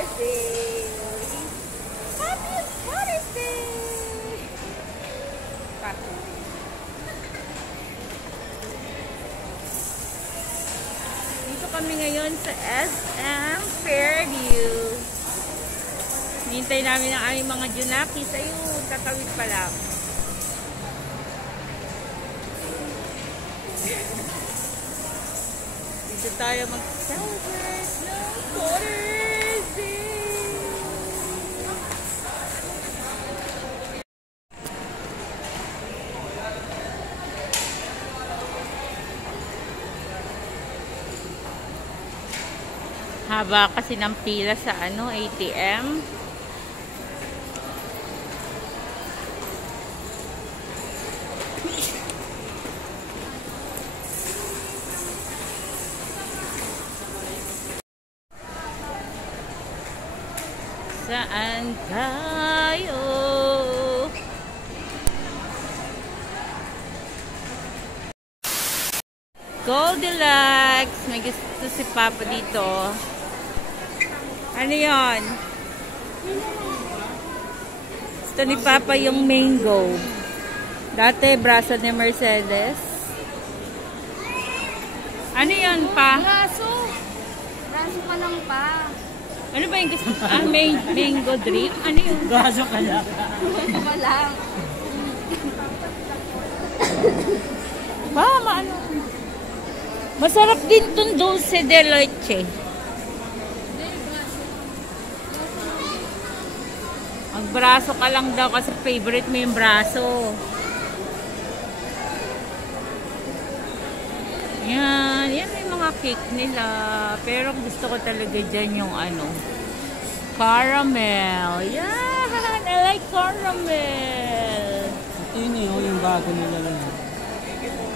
Father's Day! Happy Father's Day! Dito kami ngayon sa SM Fairview. Hinintay namin ang aming mga junakis. Ayun, tatawid pa lang. Dito tayo mag-celebrate ng Father's Day! Haba kasi ng pila sa ATM. Saan tayo? Goldilocks! May gusto si Papa dito. Ano yon? Gusto ni Papa yung mango. Dati, braso ni Mercedes. Ano yon pa? Braso! Braso ka lang pa. Ano ba yung gusto? Mango drink? Ano yun? Braso ka lang. Braso ka lang. Ano? Masarap din itong dulce de leche. Ang braso ka lang daw kasi favorite mo yung braso. Yan may mga cake nila. Pero gusto ko talaga dyan yung caramel. Yan! I like caramel. Ito yun yung bago nila lang.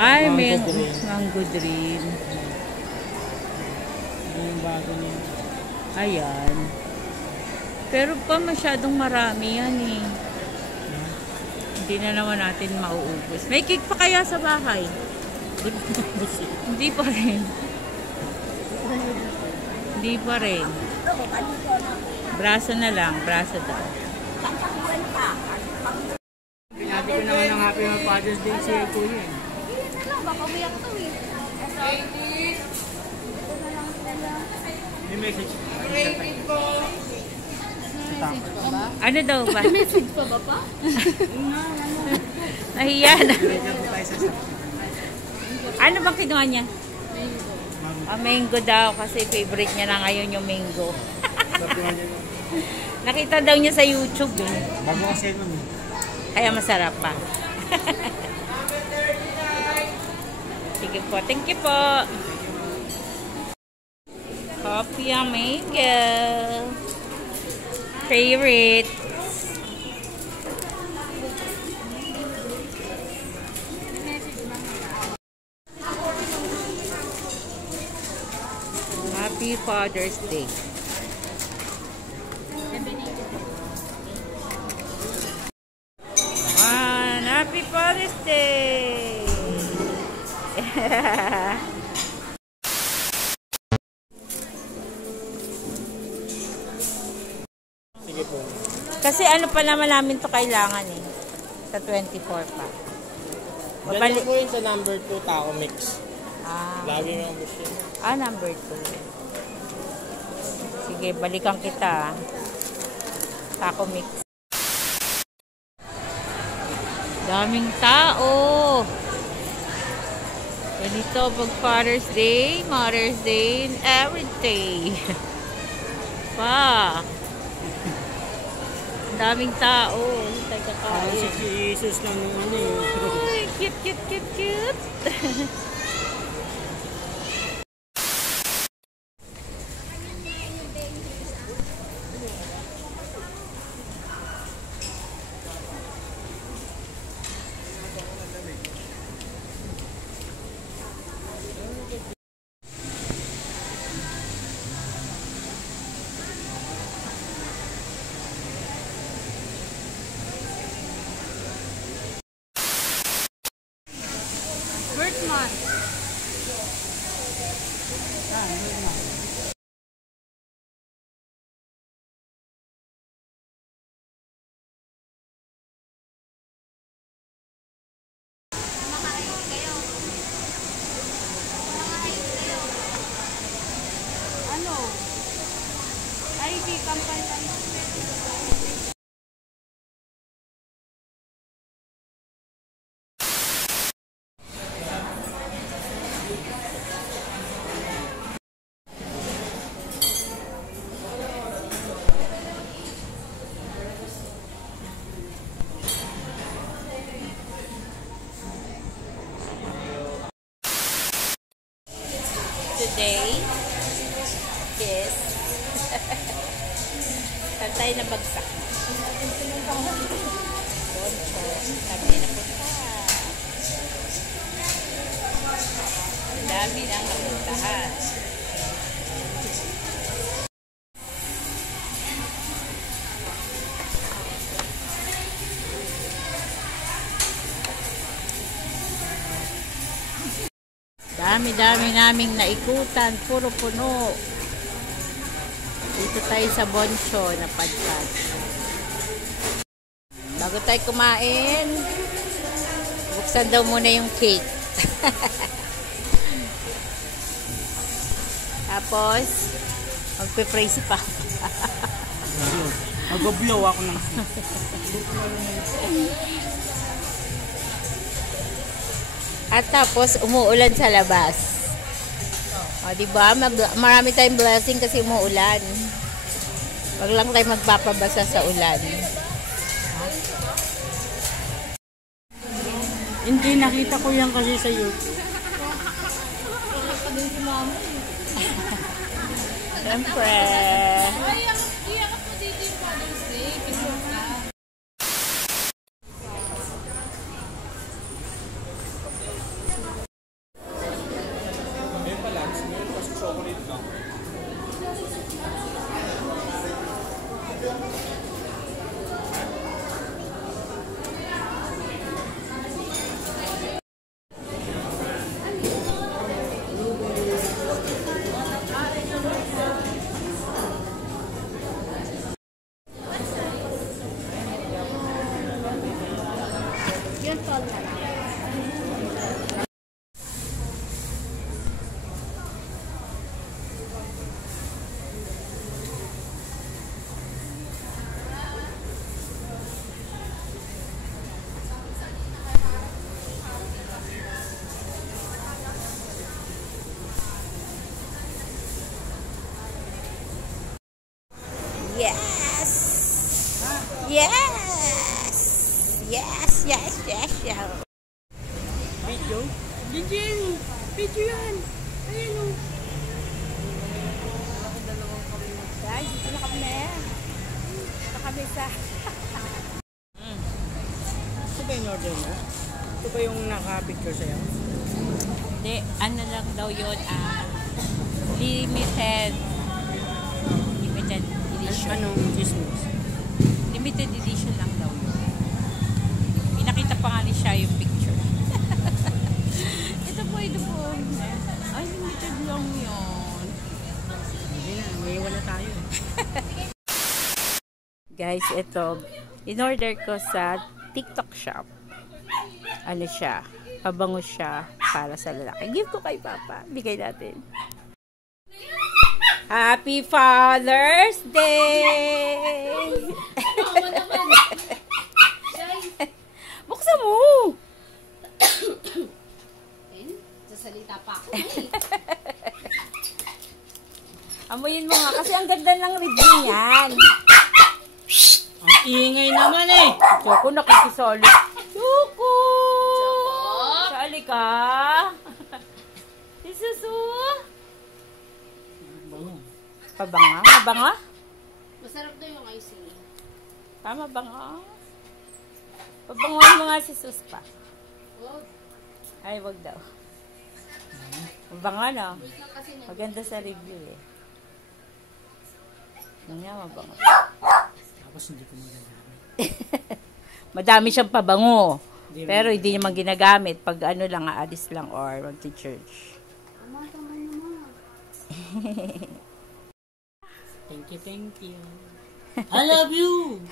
Ay, mango dream. Ito yung bago nila. Ayan. Pero pa masyadong marami yan eh. Hindi na naman natin mauubos. May cake pa kaya sa bahay? Hindi pa rin. Hindi pa rin. Braso na lang. Braso daw. Pinabi ko naman ang Happy Father's Day si Kuya. Baka umiyak to eh. May message. Ano daw ba? Message pa ba pa? Nahiya na. Ano bang kinuha niya? Mango daw kasi favorite niya na ngayon yung mango. Nakita daw niya sa YouTube eh. Bago kasi nun. Kaya masarap pa. Sige po. Thank you po. Coffee ang mango. Favorite. Happy Father's Day. Happy Father's Day. Sige po. Kasi ano pa naman namin to kailangan eh. Sa 24 pa. Dali po yun sa number 2 taco mix. Lagi nga po siya. Number 2. Sige, balikan kita. Taco mix. Daming tao. Ganito pag Father's Day, Mother's Day, and every day. Pa. Daming tao. Hintay kakain. Si Jesus lang ng eh. Uy, cute. Birth month. Kampay tayo. Today is Tantay na bagsak. Kami na punta. Ang dami na mapuntahan. Dami-dami naming naikutan, puro puno. Dito tayo sa Boncho na padpad. Bago tayo kumain, buksan daw muna yung cake. Tapos, magpe-pray si Papa. Mag-blow ako ng At tapos, umuulan sa labas. O, diba? Marami tayong blessing kasi umuulan. Wag lang tayo magpapabasa sa ulan. Hindi, nakita ko yan kasi sa YouTube. Siyempre. Iyak mo dito yung Father's Day. Picture ka. Yan tol na lang. Yes! Yes! Yes, yes, yes, yes. Video? Jinjin! Video yan! Ayun o. Guys, dito na kami. Dito kami sa... Ito ba yung order mo? Ito ba yung naka-picture sa'yo? Hindi, ano lang daw yun, limited edition. Anong business? Limited edition lang daw yun. Pinakita pa nga ni siya yung picture. Ito po. Ay, limited lang yun. Hindi na, may wala tayo. Guys, ito, in-order ko sa TikTok shop. Ano siya? Pabango siya para sa lalaki. Give ko kay Papa. Bigay natin. Happy Father's Day! Buksan mo! Sasalita pa ako. Amoyin mo nga kasi ang ganda ng review niyan. Ang ingay naman eh! Choco, nakikisoli. Choco! Sali ka? Si Susu? Pabanga? Mabanga? Masarap daw yung icing. Tama banga? Pabanguin mo nga si Sus pa. Oh, Ay, wag daw. Mabanga no? wait lang kasi na. Maganda sa review eh. Yun nga, mabanga. Tapos hindi ko magagamit. Madami siyang pabango. Hindi Pero hindi naman ginagamit pag ano lang, aalis lang or mag-church. Tama naman. Thank you. I love you!